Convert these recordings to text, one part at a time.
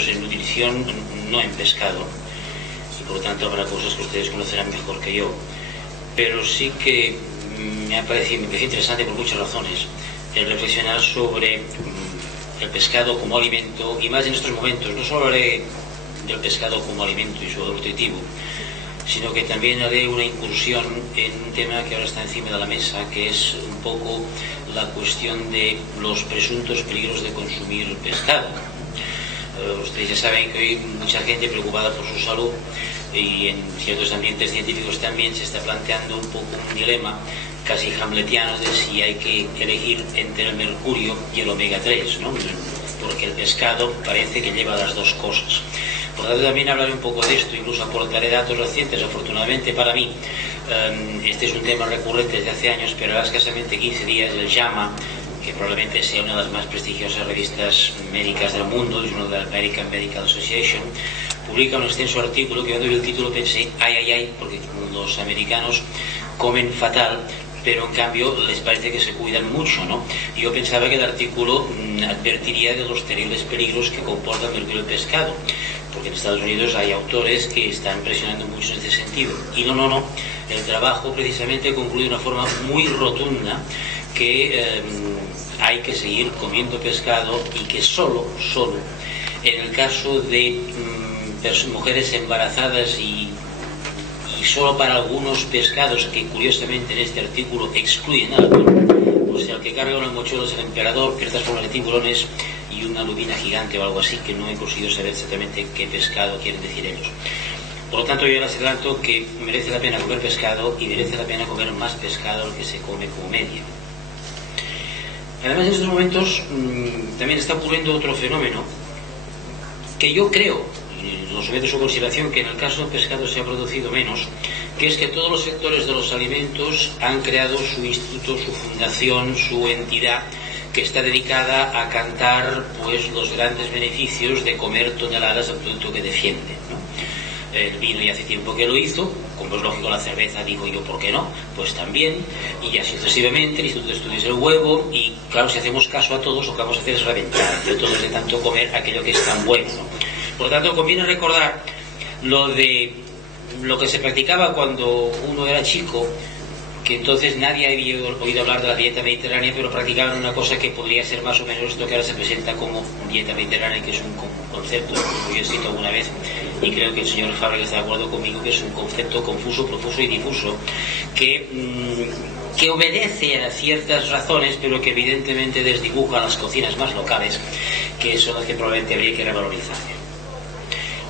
expertos en nutrición, no en pescado, y por lo tanto habrá cosas que ustedes conocerán mejor que yo, pero sí que me parece interesante por muchas razones el reflexionar sobre el pescado como alimento, y más en estos momentos. No solo hablaré del pescado como alimento y su valor nutritivo, sino que también haré una incursión en un tema que ahora está encima de la mesa, que es un poco la cuestión de los presuntos peligros de consumir pescado. Ustedes ya saben que hoy mucha gente preocupada por su salud, y en ciertos ambientes científicos también se está planteando un poco un dilema casi hamletiano de si hay que elegir entre el mercurio y el omega 3, ¿no? Porque el pescado parece que lleva las dos cosas. Por lo tanto, también hablaré un poco de esto, incluso aportaré datos recientes. Afortunadamente para mí, este es un tema recurrente desde hace años, pero a escasamente 15 días el JAMA, que probablemente sea una de las más prestigiosas revistas médicas del mundo, es uno de la American Medical Association, publica un extenso artículo que cuando vi el título pensé, ay, porque los americanos comen fatal, pero en cambio les parece que se cuidan mucho, ¿no? Yo pensaba que el artículo advertiría de los terribles peligros que comporta el mercurio del pescado, porque en Estados Unidos hay autores que están presionando mucho en este sentido. Y no, el trabajo precisamente concluye de una forma muy rotunda que hay que seguir comiendo pescado, y que solo en el caso de mujeres embarazadas y solo para algunos pescados que curiosamente en este artículo excluyen al atún, o sea, el que carga una mochuela es el emperador, ciertas formas de tiburones y una lubina gigante o algo así, que no he conseguido saber exactamente qué pescado quieren decir ellos. Por lo tanto, yo les adelanto que merece la pena comer pescado, y merece la pena comer más pescado del que se come como media. Además, en estos momentos también está ocurriendo otro fenómeno que yo creo, y lo someto a su consideración, que en el caso del pescado se ha producido menos, que es que todos los sectores de los alimentos han creado su instituto, su fundación, su entidad, que está dedicada a cantar pues los grandes beneficios de comer toneladas del producto que defiende, ¿no? El vino ya hace tiempo que lo hizo, como es lógico la cerveza, digo yo, ¿por qué no? Pues también, y así sucesivamente, el Instituto de Estudios del Huevo, y claro, si hacemos caso a todos, lo que vamos a hacer es reventar de todos de tanto comer aquello que es tan bueno, ¿no? Por lo tanto, conviene recordar lo que se practicaba cuando uno era chico, que entonces nadie había oído hablar de la dieta mediterránea, pero practicaban una cosa que podría ser más o menos esto que ahora se presenta como dieta mediterránea, que es un concepto, como yo he escrito alguna vez, y creo que el señor Fábregas está de acuerdo conmigo, que es un concepto confuso, profuso y difuso, que obedece a ciertas razones, pero que evidentemente desdibuja las cocinas más locales, que son las que probablemente habría que revalorizar.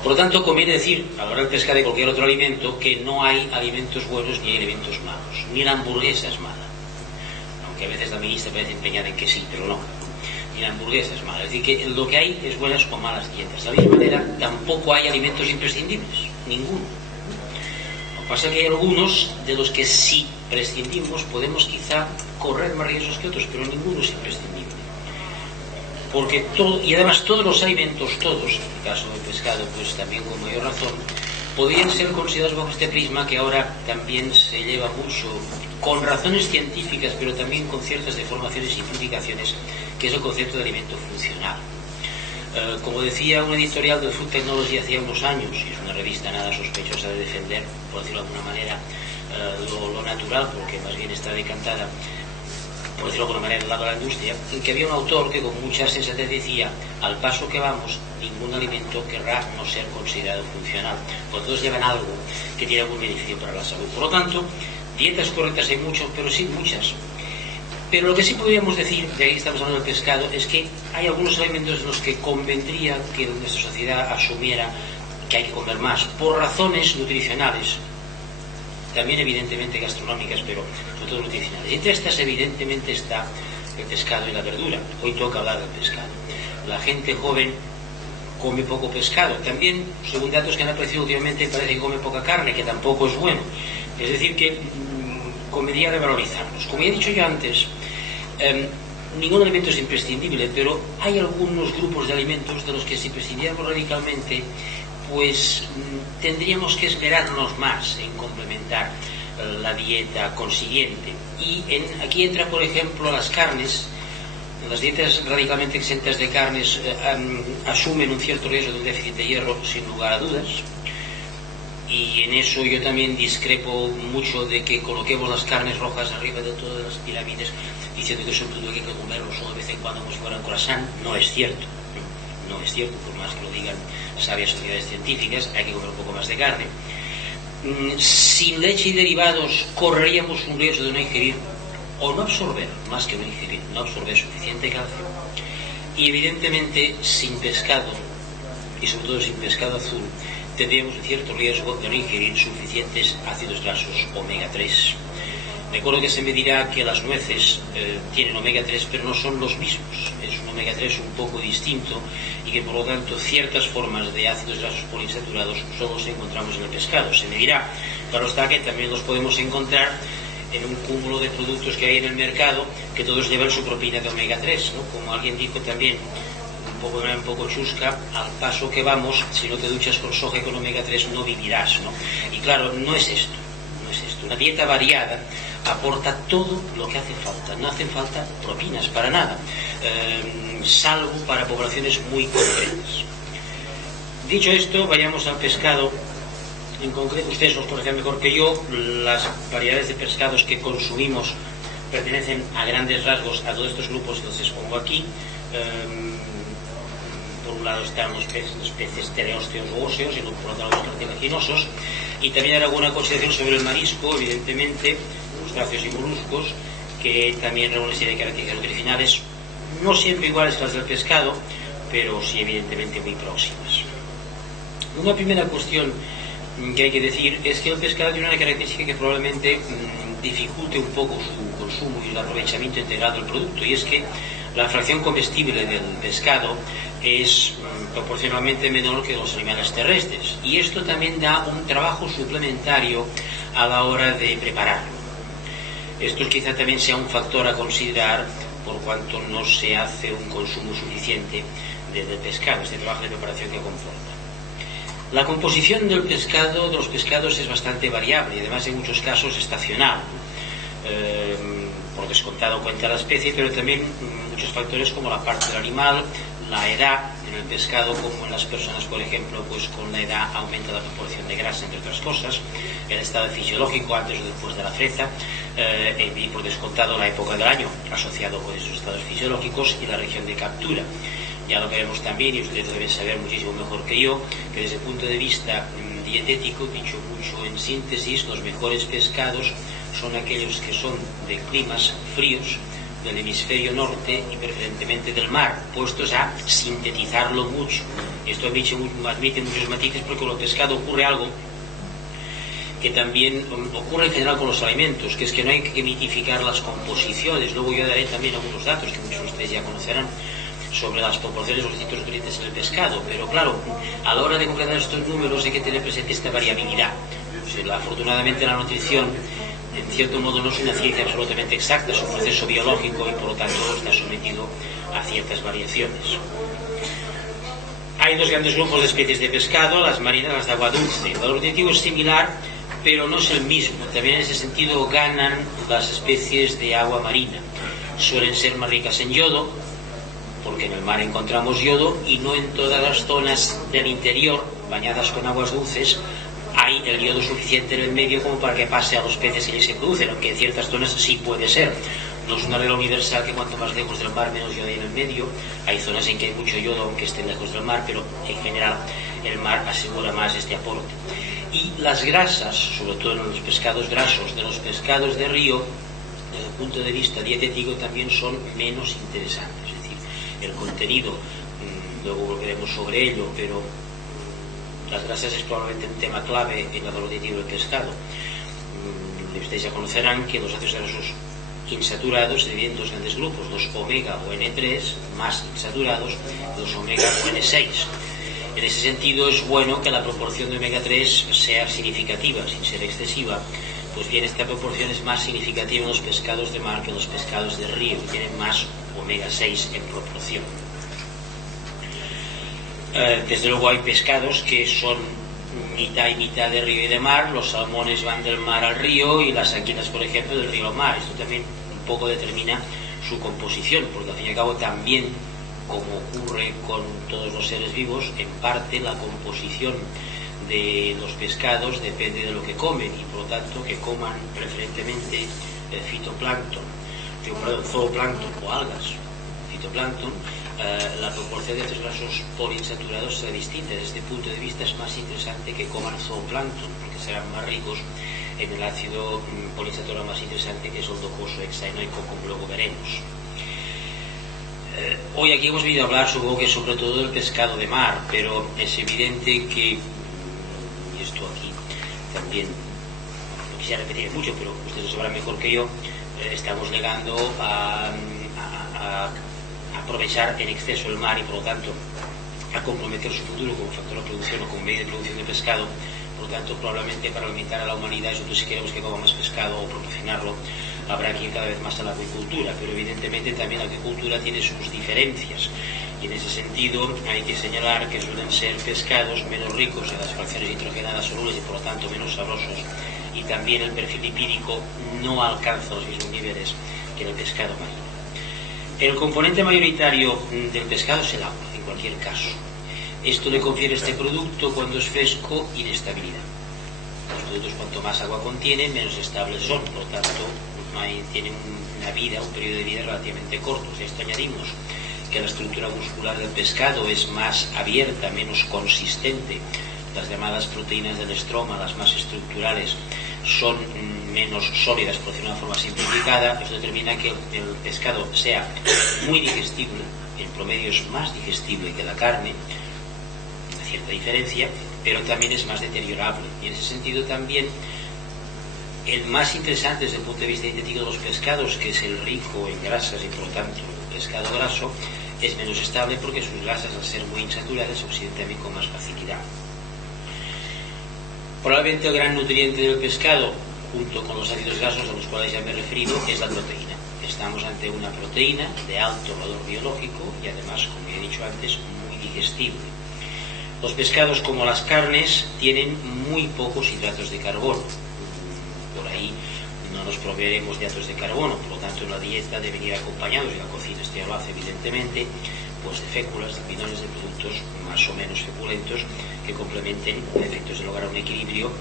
Por lo tanto, conviene decir, a la hora del pescado y cualquier otro alimento, que no hay alimentos buenos ni hay alimentos malos. Ni la hamburguesa es mala. Aunque a veces la ministra parece empeñada en que sí, pero no. Ni la hamburguesa es mala. Es decir, que lo que hay es buenas o malas dietas. De la misma manera, tampoco hay alimentos imprescindibles. Ninguno. Lo que pasa es que hay algunos de los que si prescindimos podemos quizá correr más riesgos que otros, pero ninguno es imprescindible. Porque todo, y además todos los alimentos, todos, en el caso del pescado, pues también con mayor razón, podrían ser considerados bajo este prisma que ahora también se lleva mucho, con razones científicas, pero también con ciertas deformaciones y simplificaciones, que es el concepto de alimento funcional. Como decía una editorial del Food Technology hacía unos años, y es una revista nada sospechosa de defender, por decirlo de alguna manera, lo natural, porque más bien está decantada, por decirlo de alguna manera, del lado de la industria, en que había un autor que con mucha sensatez decía, al paso que vamos, ningún alimento querrá no ser considerado funcional, porque todos llevan algo que tiene algún beneficio para la salud. Por lo tanto, dietas correctas hay muchas, pero sí muchas. Pero lo que sí podríamos decir, de ahí estamos hablando del pescado, es que hay algunos alimentos en los que convendría que nuestra sociedad asumiera que hay que comer más, por razones nutricionales, también evidentemente gastronómicas, pero sobre todo nutricionales. Y entre estas evidentemente está el pescado y la verdura. Hoy toca hablar del pescado. La gente joven come poco pescado. También, según datos que han aparecido últimamente, parece que come poca carne, que tampoco es bueno. Es decir, que convendría revalorizarlos. Como ya he dicho yo antes, ningún alimento es imprescindible, pero hay algunos grupos de alimentos de los que si prescindiéramos radicalmente, pues tendríamos que esperarnos más en complementar la dieta consiguiente. Y aquí entra, por ejemplo, las carnes, las dietas radicalmente exentas de carnes asumen un cierto riesgo de un déficit de hierro, sin lugar a dudas, y en eso yo también discrepo mucho de que coloquemos las carnes rojas arriba de todas las pirámides diciendo que eso hay que comerlo solo de vez en cuando como si fuera un croissant. No es cierto, no es cierto, por más que lo digan sabias sociedades científicas, hay que comer un poco más de carne. Sin leche y derivados correríamos un riesgo de no ingerir o no absorber, más que no ingerir, no absorber suficiente calcio, y evidentemente sin pescado, y sobre todo sin pescado azul, tendríamos un cierto riesgo de no ingerir suficientes ácidos grasos omega 3. Recuerdo que se me dirá que las nueces tienen omega 3, pero no son los mismos, es un omega 3 un poco distinto, y que por lo tanto ciertas formas de ácidos grasos poliinsaturados solo los encontramos en el pescado. Se me dirá, claro está, que también los podemos encontrar en un cúmulo de productos que hay en el mercado, que todos llevan su propina de omega 3, ¿no? Como alguien dijo también, un poco chusca, al paso que vamos, si no te duchas con soja y con omega 3 no vivirás, ¿no? Y claro, no es esto, no es esto. Una dieta variada aporta todo lo que hace falta, no hacen falta propinas para nada, salvo para poblaciones muy concretas. Dicho esto, vayamos al pescado. En concreto, ustedes los conocen mejor que yo, las variedades de pescados que consumimos pertenecen a grandes rasgos a todos estos grupos, entonces pongo aquí. Por un lado están los peces teleósteos o óseos, y por otro lado los cartilaginosos, y también hay alguna consideración sobre el marisco, evidentemente, crustáceos y moluscos, que también reúnen una serie de características nutricionales, no siempre iguales a las del pescado, pero sí evidentemente muy próximas. Una primera cuestión que hay que decir es que el pescado tiene una característica que probablemente dificulte un poco su consumo y el aprovechamiento integrado del producto, y es que la fracción comestible del pescado es proporcionalmente menor que los animales terrestres, y esto también da un trabajo suplementario a la hora de prepararlo. Esto quizá también sea un factor a considerar por cuanto no se hace un consumo suficiente del pescado, este trabajo de preparación que comporta. La composición del pescado, de los pescados, es bastante variable y además en muchos casos estacional. Por descontado cuenta la especie, pero también muchos factores como la parte del animal, la edad. En el pescado, como en las personas, por ejemplo, pues con la edad aumenta la proporción de grasa, entre otras cosas, el estado fisiológico antes o después de la freza, y por descontado la época del año, asociado con esos estados fisiológicos, y la región de captura. Ya lo veremos también, y ustedes deben saber muchísimo mejor que yo, que desde el punto de vista dietético, dicho mucho en síntesis, los mejores pescados son aquellos que son de climas fríos, del hemisferio norte y preferentemente del mar, puestos a sintetizarlo mucho. Esto admite muchos matices, porque con el pescado ocurre algo que también ocurre en general con los alimentos, que es que no hay que mitificar las composiciones. Luego yo daré también algunos datos que muchos de ustedes ya conocerán sobre las proporciones de los distintos nutrientes en el pescado, pero claro, a la hora de concretar estos números hay que tener presente esta variabilidad. Afortunadamente la nutrición, en cierto modo, no es una ciencia absolutamente exacta, es un proceso biológico y por lo tanto está sometido a ciertas variaciones. Hay dos grandes grupos de especies de pescado, las marinas y las de agua dulce. El valor nutritivo es similar, pero no es el mismo. También en ese sentido ganan las especies de agua marina. Suelen ser más ricas en yodo, porque en el mar encontramos yodo, y no en todas las zonas del interior bañadas con aguas dulces hay el yodo suficiente en el medio como para que pase a los peces que allí se producen, aunque en ciertas zonas sí puede ser. No es una regla universal que cuanto más lejos del mar menos yodo hay en el medio. Hay zonas en que hay mucho yodo aunque estén lejos del mar, pero en general el mar asegura más este aporte. Y las grasas, sobre todo en los pescados grasos, de los pescados de río, desde el punto de vista dietético también son menos interesantes. Es decir, el contenido, luego volveremos sobre ello, pero las grasas es probablemente un tema clave en el valor nutritivo del pescado. Ustedes ya conocerán que los ácidos grasos insaturados se dividen en dos grandes grupos, los omega o N3 más insaturados, los omega o N6. En ese sentido es bueno que la proporción de omega 3 sea significativa, sin ser excesiva. Pues bien, esta proporción es más significativa en los pescados de mar que en los pescados de río, tienen más omega 6 en proporción. Desde luego hay pescados que son mitad y mitad de río y de mar. Los salmones van del mar al río y las anguilas, por ejemplo, del río al mar. Esto también un poco determina su composición, porque al fin y al cabo también, como ocurre con todos los seres vivos, en parte la composición de los pescados depende de lo que comen, y por lo tanto que coman preferentemente fitoplancton, zooplancton o algas, fitoplancton, la proporción de ácidos grasos poliinsaturados será distinta. Desde este punto de vista es más interesante que coman zooplancton, porque serán más ricos en el ácido poliinsaturado más interesante, que es el docoso hexaenoico, como luego veremos. Hoy aquí hemos venido a hablar, supongo que sobre todo del pescado de mar, pero es evidente que, y esto aquí también no quisiera repetir mucho, pero ustedes lo sabrán mejor que yo, estamos llegando a aprovechar en exceso el mar y por lo tanto a comprometer su futuro como factor de producción o como medio de producción de pescado. Por lo tanto, probablemente para alimentar a la humanidad, nosotros si queremos que coma más pescado o promocionarlo, habrá que ir cada vez más a la acuicultura, pero evidentemente también la acuicultura tiene sus diferencias, y en ese sentido hay que señalar que suelen ser pescados menos ricos en las fracciones nitrogenadas solubles y por lo tanto menos sabrosos, y también el perfil lipídico no alcanza los mismos niveles que el pescado marino. El componente mayoritario del pescado es el agua, en cualquier caso. Esto le confiere a este producto, cuando es fresco, inestabilidad. Los productos, cuanto más agua contienen, menos estables son, por lo tanto tienen una vida, un periodo de vida relativamente corto. Si a esto añadimos que la estructura muscular del pescado es más abierta, menos consistente, las llamadas proteínas del estroma, las más estructurales, son menos sólidas, por decirlo de una forma simplificada, eso determina que el pescado sea muy digestible, en promedio es más digestible que la carne, una cierta diferencia, pero también es más deteriorable, y en ese sentido también el más interesante desde el punto de vista dietético de los pescados, que es el rico en grasas y por lo tanto el pescado graso, es menos estable porque sus grasas, al ser muy insaturadas, se oxidan también con más facilidad. Probablemente el gran nutriente del pescado, junto con los ácidos grasos a los cuales ya me he referido, es la proteína. Estamos ante una proteína de alto valor biológico y además, como ya he dicho antes, muy digestible. Los pescados, como las carnes, tienen muy pocos hidratos de carbono. Por ahí no nos proveeremos de hidratos de carbono, por lo tanto en la dieta deben ir acompañados, y la cocina esto ya lo hace evidentemente, pues de féculas, de pinones, de productos más o menos feculentos que complementen, con efectos de lograr un equilibrio,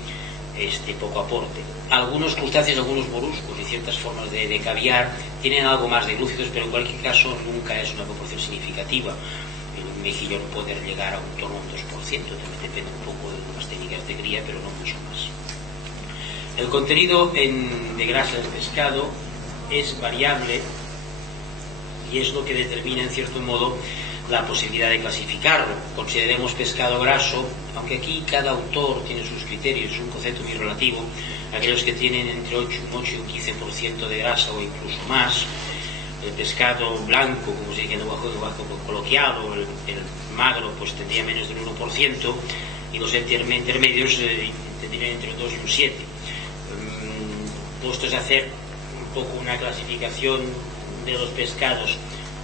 este poco aporte. Algunos crustáceos, algunos moluscos y ciertas formas de caviar tienen algo más de glúcidos, pero en cualquier caso nunca es una proporción significativa. Un mejillón puede llegar a un torno a un 2%, también depende un poco de las técnicas de cría, pero no mucho más. El contenido de grasa del pescado es variable y es lo que determina en cierto modo la posibilidad de clasificarlo. Consideremos pescado graso, aunque aquí cada autor tiene sus criterios, es un concepto muy relativo, aquellos que tienen entre un 8 y un 15% de grasa o incluso más, el pescado blanco, como se dice en el lenguaje coloquial, o el magro, pues tendría menos del 1%, y los intermedios tendrían entre un 2 y un 7%. Puestos a hacer un poco una clasificación de los pescados,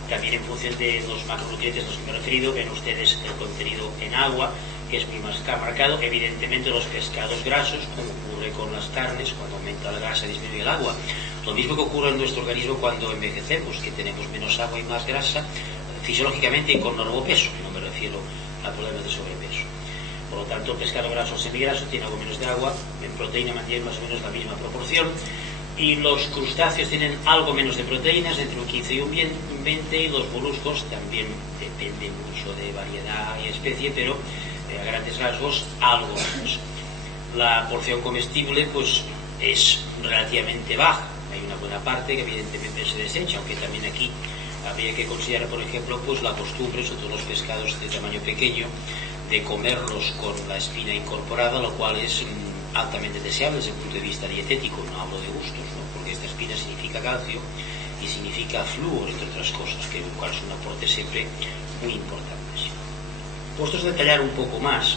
también en función de los macronutrientes a los que me he referido, ven ustedes el contenido en agua, que es muy más marcado. Evidentemente los pescados grasos, como ocurre con las carnes, cuando aumenta la grasa disminuye el agua. Lo mismo que ocurre en nuestro organismo cuando envejecemos, que tenemos menos agua y más grasa, fisiológicamente y con nuevo peso, no me refiero a problemas de sobrepeso. Por lo tanto, el pescado graso o semigraso tiene algo menos de agua, en proteína mantiene más o menos la misma proporción, y los crustáceos tienen algo menos de proteínas, entre un 15 y un 20, y los moluscos también depende mucho de variedad y especie, pero a grandes rasgos algo menos. La porción comestible pues es relativamente baja, hay una buena parte que evidentemente se desecha, aunque también aquí habría que considerar, por ejemplo, pues la costumbre, sobre todo los pescados de tamaño pequeño, de comerlos con la espina incorporada, lo cual es altamente deseable desde el punto de vista dietético, no hablo de gustos, ¿no? Porque esta espina significa calcio y significa flúor, entre otras cosas, que lo cual es un aporte siempre muy importante. Puestos a detallar un poco más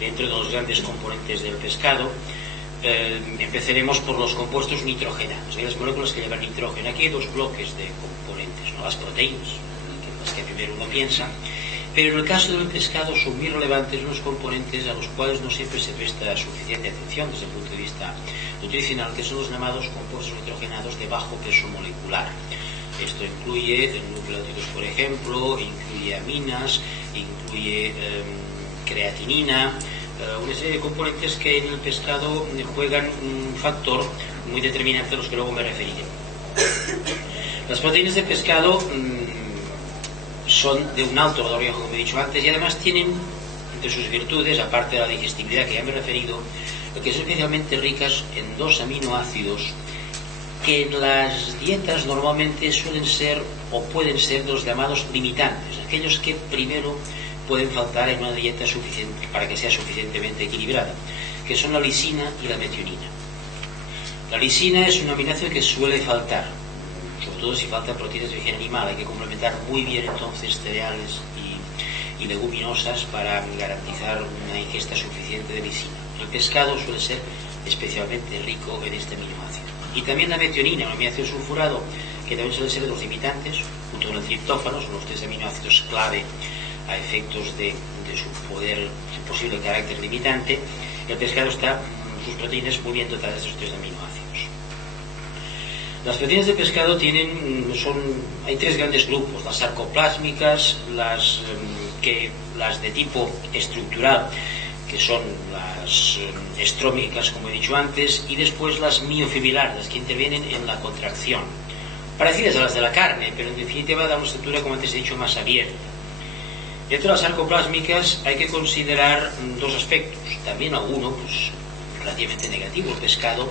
dentro de los grandes componentes del pescado, empezaremos por los compuestos nitrogenados, las moléculas que llevan nitrógeno. Aquí hay dos bloques de componentes, ¿no? Las proteínas, las que primero uno piensa, pero en el caso del pescado son muy relevantes unos componentes a los cuales no siempre se presta suficiente atención desde el punto de vista nutricional, que son los llamados compuestos nitrogenados de bajo peso molecular. Esto incluye nucleótidos, por ejemplo, incluye aminas, incluye creatinina, una serie de componentes que en el pescado juegan un factor muy determinante a los que luego me referiré. Las proteínas del pescado son de un alto valor biológico, como he dicho antes, y además tienen entre sus virtudes, aparte de la digestibilidad que ya me he referido, que son especialmente ricas en dos aminoácidos que en las dietas normalmente suelen ser o pueden ser los llamados limitantes, aquellos que primero pueden faltar en una dieta suficiente para que sea suficientemente equilibrada, que son la lisina y la metionina. La lisina es un aminoácido que suele faltar, sobre todo si faltan proteínas de origen animal. Hay que complementar muy bien entonces cereales y leguminosas para garantizar una ingesta suficiente de lisina. El pescado suele ser especialmente rico en este aminoácido. Y también la metionina, un aminoácido sulfurado, que también suele ser de los limitantes, junto con el triptófano, son los tres aminoácidos clave a efectos de su poder, su posible carácter limitante. El pescado está, sus proteínas, muy bien dotadas de estos tres aminoácidos. Las proteínas de pescado hay tres grandes grupos: las sarcoplásmicas, las de tipo estructural, que son las estrómicas, como he dicho antes, y después las miofibrilares, las que intervienen en la contracción, parecidas a las de la carne, pero en definitiva dan una estructura, como antes he dicho, más abierta. Dentro de las sarcoplásmicas hay que considerar dos aspectos, también alguno relativamente negativo. El pescado,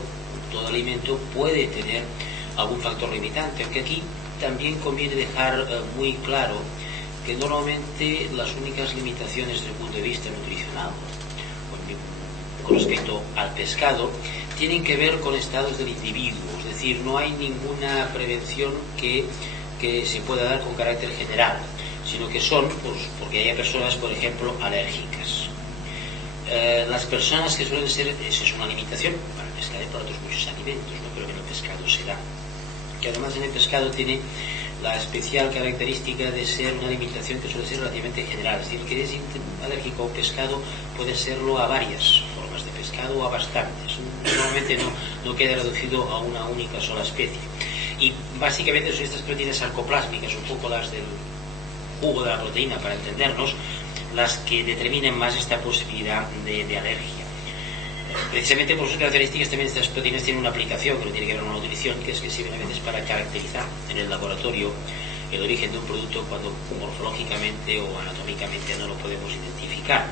todo alimento, puede tener algún factor limitante, aunque aquí también conviene dejar muy claro que normalmente las únicas limitaciones desde el punto de vista nutricional con respecto al pescado tienen que ver con estados del individuo, es decir, no hay ninguna prevención que se pueda dar con carácter general, sino que son porque hay personas, por ejemplo, alérgicas. Las personas que suelen ser, esa es una limitación para el pescado y para otros muchos alimentos, ¿no? Pero en el pescado se da. Que además en el pescado tiene la especial característica de ser una limitación que suele ser relativamente general, es decir, que es alérgico a un pescado puede serlo a varias formas de pescado o a bastantes. Normalmente no queda reducido a una única sola especie. Y básicamente son estas proteínas sarcoplásmicas, un poco las del jugo de la proteína para entendernos, las que determinan más esta posibilidad de alergia. Precisamente por sus características también estas proteínas tienen una aplicación que no tiene que ver con la nutrición, que es que sirven a veces para caracterizar en el laboratorio el origen de un producto cuando morfológicamente o anatómicamente no lo podemos identificar.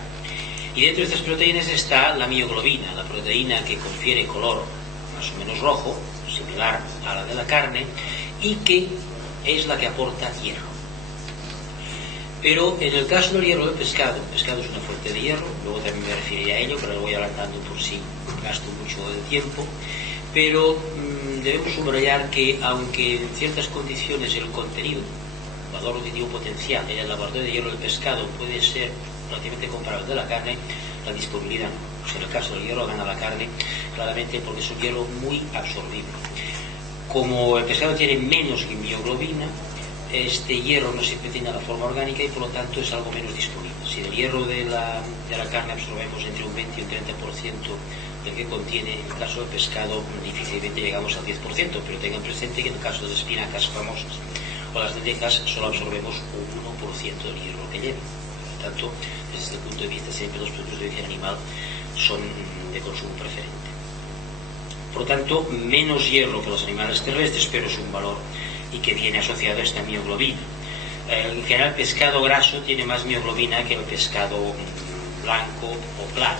Y dentro de estas proteínas está la mioglobina, la proteína que confiere color más o menos rojo, similar a la de la carne, y que es la que aporta hierro. Pero en el caso del hierro del pescado, el pescado es una fuente de hierro, luego también me referiré a ello, pero lo voy adelantando por si gasto mucho del tiempo, pero debemos subrayar que aunque en ciertas condiciones el contenido, valor nutritivo potencial en el laboratorio de hierro del pescado puede ser relativamente comparable al de la carne, la disponibilidad no. Pues en el caso del hierro gana la carne claramente porque es un hierro muy absorbible. Como el pescado tiene menos mioglobina, este hierro no siempre tiene la forma orgánica y por lo tanto es algo menos disponible. Si del hierro de la carne absorbemos entre un 20 y un 30% del que contiene, en el caso del pescado difícilmente llegamos al 10%, pero tengan presente que en el caso de las espinacas famosas o las lentejas solo absorbemos un 1% del hierro que lleva. Por lo tanto, desde este punto de vista siempre los productos de origen animal son de consumo preferente. Por lo tanto, menos hierro que los animales terrestres, pero es un valor y que viene asociado a esta mioglobina. En general, el pescado graso tiene más mioglobina que el pescado blanco o claro.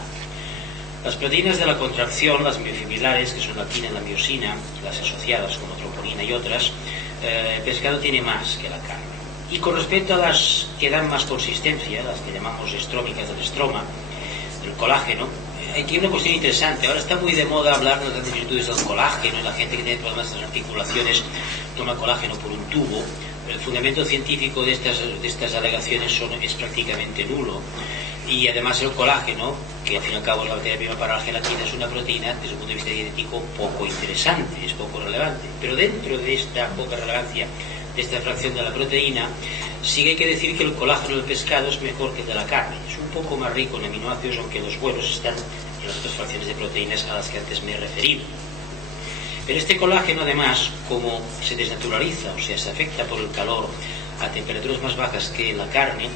Las proteínas de la contracción, las miofibrilares, que son la actina y la miosina, las asociadas como troponina y otras, el pescado tiene más que la carne. Y con respecto a las que dan más consistencia, las que llamamos estrómicas del estroma, del colágeno, aquí hay una cuestión interesante. Ahora está muy de moda hablar de las grandes virtudes del colágeno, y la gente que tiene problemas en las articulaciones toma colágeno por un tubo. El fundamento científico de estas alegaciones es prácticamente nulo. Y además el colágeno, que al fin y al cabo es la materia prima para la gelatina, es una proteína desde un punto de vista dietético poco interesante, es poco relevante. Pero dentro de esta poca relevancia, de esta fracción de la proteína, sí que hay que decir que el colágeno del pescado es mejor que el de la carne. Es un poco más rico en aminoácidos, aunque los buenos están en las otras fracciones de proteínas a las que antes me he referido. Pero este colágeno, además, como se desnaturaliza, o sea, se afecta por el calor a temperaturas más bajas que la carne,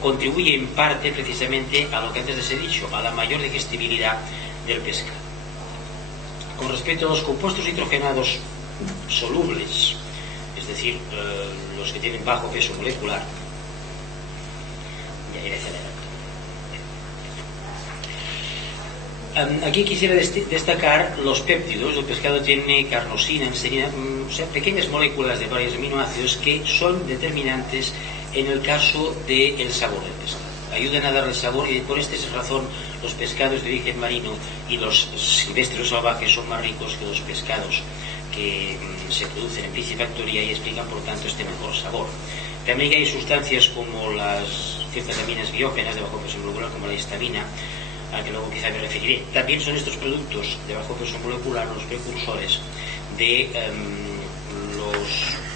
contribuye en parte precisamente a lo que antes les he dicho, a la mayor digestibilidad del pescado. Con respecto a los compuestos nitrogenados solubles, es decir, los que tienen bajo peso molecular, ya iré acelerando. Aquí quisiera destacar los péptidos. El pescado tiene carnosina, anserina, o sea, pequeñas moléculas de varios aminoácidos que son determinantes en el caso del sabor del pescado. Ayudan a darle sabor, y por esta razón los pescados de origen marino y los silvestres o salvajes son más ricos que los pescados que se producen en piscifactoría, y explican por tanto este mejor sabor. También hay sustancias como ciertas aminas biógenas de bajo peso molecular, como la histamina, a que luego quizá me referiré. También son estos productos de bajo peso molecular los precursores de los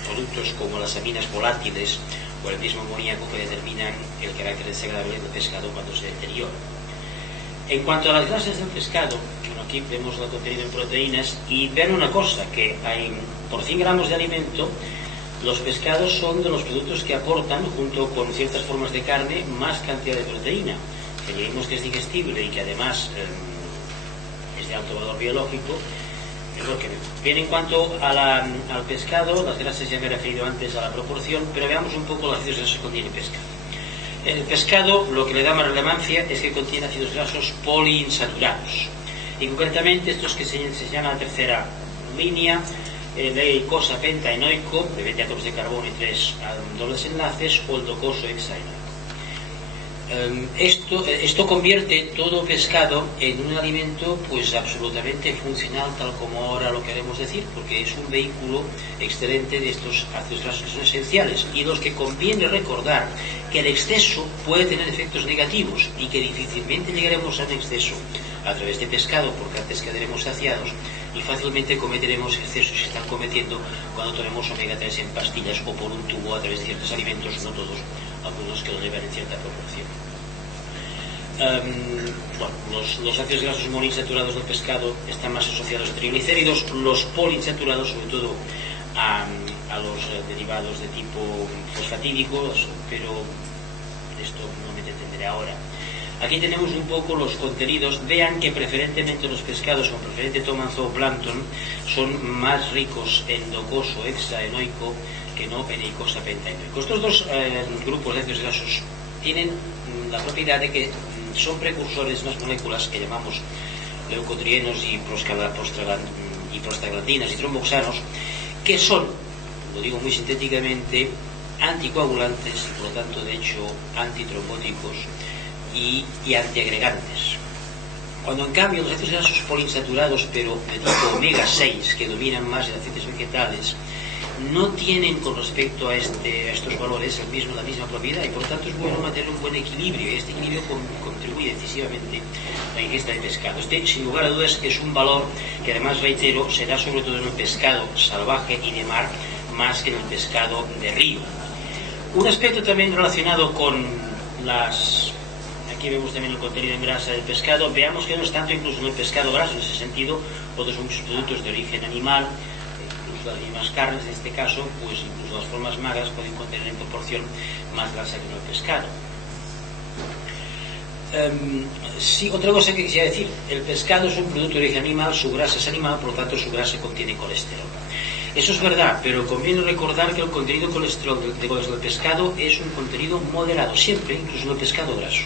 productos como las aminas volátiles o el mismo amoníaco, que determinan el carácter desagradable del pescado cuando se deteriora. En cuanto a las grasas del pescado, bueno, aquí vemos el contenido en proteínas, y vean una cosa, que por 100 gramos de alimento, los pescados son de los productos que aportan, junto con ciertas formas de carne, más cantidad de proteína. Que añadimos que es digestible y que además es de alto valor biológico, es lo que vemos. Bien, en cuanto al pescado, las grasas ya me he referido antes a la proporción, pero veamos un poco los ácidos grasos que contiene el pescado. El pescado, lo que le da más relevancia es que contiene ácidos grasos poliinsaturados, y concretamente estos que se llaman la tercera línea, el eicosa pentaenoico, de 20 átomos de carbono y 3 dobles enlaces, o el docoso hexaenoico. Esto convierte todo pescado en un alimento pues absolutamente funcional, tal como ahora lo queremos decir, porque es un vehículo excelente de estos ácidos grasos esenciales, y los que conviene recordar que el exceso puede tener efectos negativos, y que difícilmente llegaremos a un exceso a través de pescado, porque antes quedaremos saciados, y fácilmente cometeremos excesos, y están cometiendo cuando tomemos omega 3 en pastillas o por un tubo a través de ciertos alimentos, no todos, algunos que lo llevan en cierta proporción. Los ácidos grasos monoinsaturados del pescado están más asociados a triglicéridos, los poliinsaturados sobre todo a los derivados de tipo fosfatídicos, pero esto no me detendré ahora. Aquí tenemos un poco los contenidos. Vean que preferentemente los pescados con preferente toma zooplancton son más ricos en docoso hexaenoico que no en eicosa pentaenoico. Estos dos grupos de ácidos grasos tienen la propiedad de que son precursores de unas moléculas que llamamos leucotrienos y prostaglandinas y tromboxanos, que son, lo digo muy sintéticamente, anticoagulantes y por lo tanto de hecho antitrombóticos y antiagregantes. Cuando en cambio los ácidos grasos poliinsaturados, pero de tipo omega 6, que dominan más en aceites vegetales, no tienen con respecto a estos valores la misma propiedad, y por tanto es bueno mantener un buen equilibrio, y este equilibrio contribuye decisivamente a la ingesta de pescado. Sin lugar a dudas, es un valor que, además, reitero, se da sobre todo en el pescado salvaje y de mar, más que en el pescado de río. Un aspecto también relacionado con aquí vemos también el contenido en grasa del pescado. Veamos que no es tanto incluso en el pescado graso, en ese sentido, otros muchos productos de origen animal, las mismas carnes, en este caso, pues incluso las formas magras pueden contener en proporción más grasa que en el pescado. Sí, otra cosa que quisiera decir, el pescado es un producto de origen animal, su grasa es animal, por lo tanto su grasa contiene colesterol. Eso es verdad, pero conviene recordar que el contenido de colesterol del pescado es un contenido moderado, siempre, incluso en el pescado graso,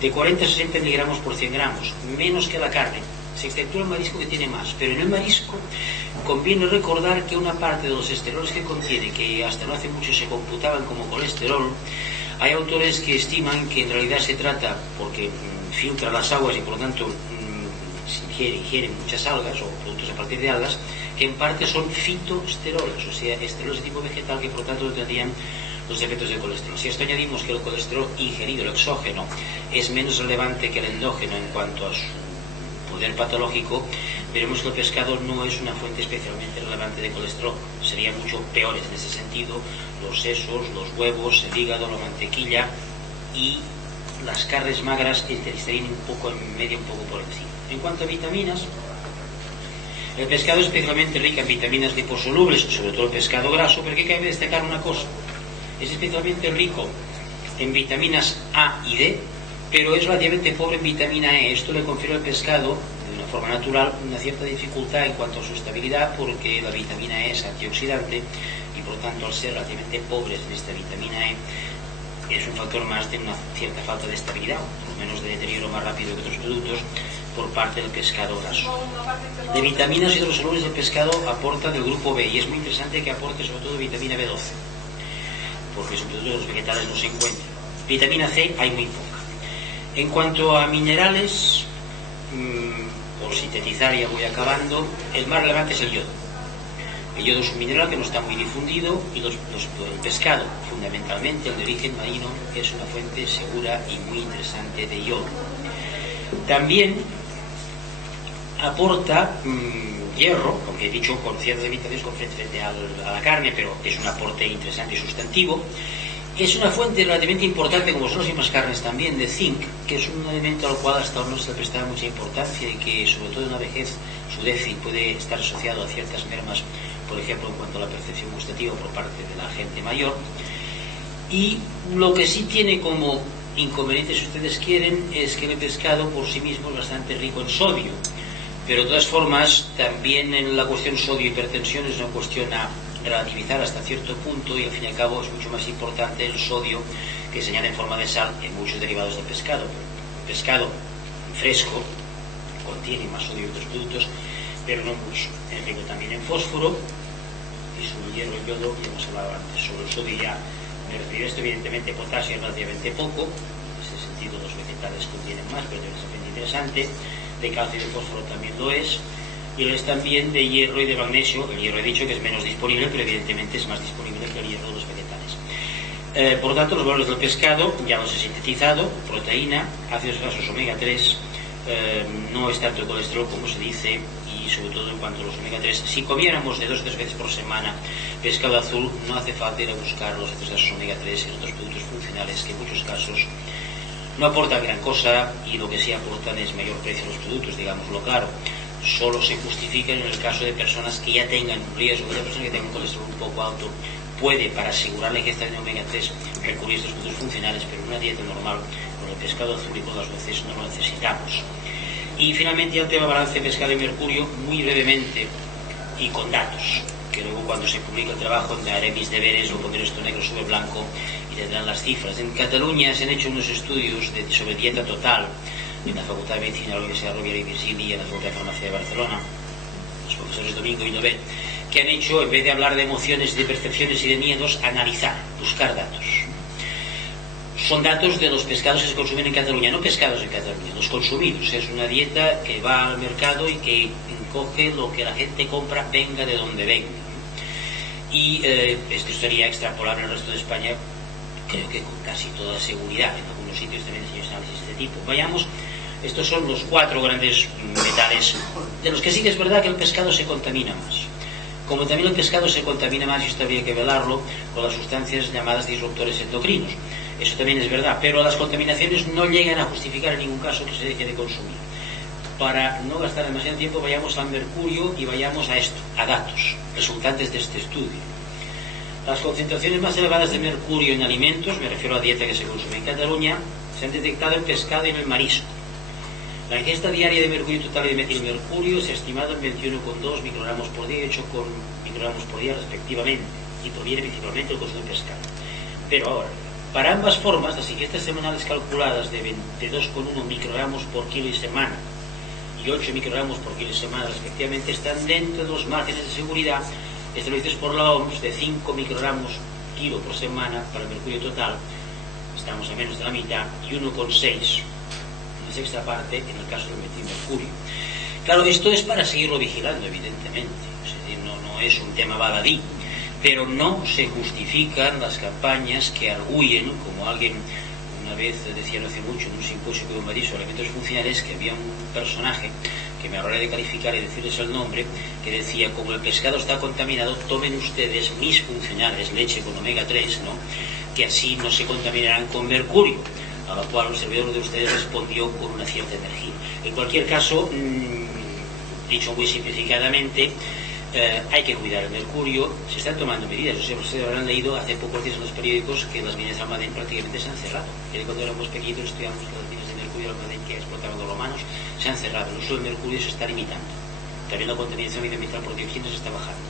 de 40 a 60 miligramos por 100 gramos, menos que la carne. Se exceptúa el marisco, que tiene más, pero en el marisco conviene recordar que una parte de los esteroles que contiene, que hasta no hace mucho se computaban como colesterol, hay autores que estiman que en realidad se trata, porque filtra las aguas y por lo tanto ingieren muchas algas o productos a partir de algas, que en parte son fitoesteroles, o sea, esteroles de tipo vegetal, que por lo tanto tendrían los efectos del colesterol. Si a esto añadimos que el colesterol ingerido, el exógeno, es menos relevante que el endógeno en cuanto a su poder patológico, veremos que el pescado no es una fuente especialmente relevante de colesterol. Serían mucho peores en ese sentido los sesos, los huevos, el hígado, la mantequilla, y las carnes magras estarían un poco en medio, un poco por encima. En cuanto a vitaminas, El pescado es especialmente rico en vitaminas liposolubles, sobre todo el pescado graso, pero aquí cabe destacar una cosa: es especialmente rico en vitaminas A y D, pero es relativamente pobre en vitamina E. Esto le confiere al pescado, de una forma natural, una cierta dificultad en cuanto a su estabilidad, porque la vitamina E es antioxidante y por lo tanto, al ser relativamente pobres en esta vitamina E, es un factor más de una cierta falta de estabilidad, por lo menos de deterioro más rápido que otros productos por parte del pescado graso. De vitaminas hidrosolubles el pescado aporta del grupo B, y es muy interesante que aporte sobre todo vitamina B12, porque sobre todo los vegetales no se encuentran. Vitamina C hay muy poca. En cuanto a minerales, por sintetizar ya voy acabando, el más relevante es el yodo. El yodo es un mineral que no está muy difundido, y el pescado, fundamentalmente el de origen marino, es una fuente segura y muy interesante de yodo. También aporta hierro, aunque he dicho con ciertas limitaciones frente a la carne, pero es un aporte interesante y sustantivo. Es una fuente relativamente importante, como son las mismas carnes también, de zinc, que es un elemento al cual hasta ahora no se le prestaba mucha importancia y que, sobre todo en la vejez, su déficit puede estar asociado a ciertas mermas, por ejemplo, en cuanto a la percepción gustativa por parte de la gente mayor. Y lo que sí tiene como inconveniente, si ustedes quieren, es que el pescado por sí mismo es bastante rico en sodio. Pero de todas formas, también en la cuestión sodio-hipertensión es una cuestión a relativizar hasta cierto punto, y al fin y al cabo es mucho más importante el sodio que se añade en forma de sal en muchos derivados del pescado. El pescado fresco contiene más sodio que otros productos, pero no mucho. Es rico también en fósforo y su hierro y yodo, ya hemos hablado antes. Sobre el sodio ya me refiero a esto, evidentemente potasio es relativamente poco, en ese sentido los vegetales contienen más, pero es bastante interesante. De calcio y de fósforo también lo es, y lo es también de hierro y de magnesio. El hierro he dicho que es menos disponible, pero evidentemente es más disponible que el hierro de los vegetales. Por lo tanto, los valores del pescado ya los he sintetizado: proteína, ácidos grasos omega 3, no es tanto el colesterol como se dice, y sobre todo en cuanto a los omega 3, si comiéramos de 2 o 3 veces por semana pescado azul, no hace falta ir a buscar los ácidos grasos omega 3 en otros productos funcionales que en muchos casos no aportan gran cosa, y lo que sí aportan es mayor precio a los productos, digámoslo claro. Solo se justifican en el caso de personas que ya tengan un riesgo, de personas que tengan un colesterol un poco alto, puede, para asegurar la ingesta de omega 3, recurrir a estos productos funcionales, pero en una dieta normal, con el pescado azul y con las nueces, no lo necesitamos. Y finalmente el tema balance pescado y mercurio, muy brevemente y con datos, que luego cuando se publique el trabajo haré mis deberes o pondré esto negro sobre blanco y tendrán las cifras. En Cataluña se han hecho unos estudios sobre dieta total en la Facultad de Medicina de la Universidad Rovira y Virgili y en la Facultad de Farmacia de Barcelona, los profesores Domingo y Nobel, que han hecho, en vez de hablar de emociones, de percepciones y de miedos, analizar, buscar datos. Son datos de los pescados que se consumen en Cataluña, no pescados en Cataluña, los consumidos. Es una dieta que va al mercado y que coge lo que la gente compra, venga de donde venga. Y esto sería extrapolable en el resto de España, creo que con casi toda seguridad. En algunos sitios también se hacen análisis de este tipo. Vayamos, estos son los 4 grandes metales, de los que sí que es verdad que el pescado se contamina más. Como también el pescado se contamina más, y esto habría que velarlo, con las sustancias llamadas disruptores endocrinos. Eso también es verdad, pero las contaminaciones no llegan a justificar en ningún caso que se deje de consumir. Para no gastar demasiado tiempo, vayamos al mercurio y vayamos a esto, a datos resultantes de este estudio. Las concentraciones más elevadas de mercurio en alimentos, me refiero a la dieta que se consume en Cataluña, se han detectado en pescado y en el marisco. La ingesta diaria de mercurio total y de metilmercurio se ha estimado en 21,2 microgramos por día y 8 microgramos por día respectivamente, y proviene principalmente del consumo de pescado. Pero ahora, para ambas formas, las ingestas semanales calculadas de 22,1 microgramos por kilo y semana y 8 microgramos por kilo y semana respectivamente están dentro de los márgenes de seguridad establecidos por la OMS de 5 microgramos kilo por semana para el mercurio total, estamos a menos de la mitad, y 1,6, una sexta parte en el caso del metilmercurio. Claro, esto es para seguirlo vigilando, evidentemente, es decir, no es un tema baladí, pero no se justifican las campañas que arguyen, como alguien una vez decía no hace mucho en un simposio que hubo en Madrid sobre alimentos funcionales, que había un personaje que me ahorraré de calificar y decirles el nombre, que decía: como el pescado está contaminado, tomen ustedes mis funcionales, leche con omega 3, ¿no?, que así no se contaminarán con mercurio. A lo cual un servidor de ustedes respondió con una cierta energía. En cualquier caso, dicho muy simplificadamente, hay que cuidar el mercurio. Se están tomando medidas. Ustedes habrán leído hace pocos días en los periódicos que las minas de Almadén prácticamente se han cerrado. Cuando éramos pequeñitos estudiamos que las minas de mercurio de Almadén que explotaban los romanos se han cerrado. El uso del mercurio se está limitando. También la contaminación medioambiental por dioxinas se está bajando.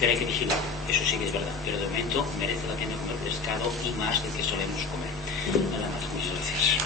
Pero hay que vigilar, eso sí que es verdad. Pero de momento merece la pena comer pescado y más del que solemos comer. Nada más, muchas gracias.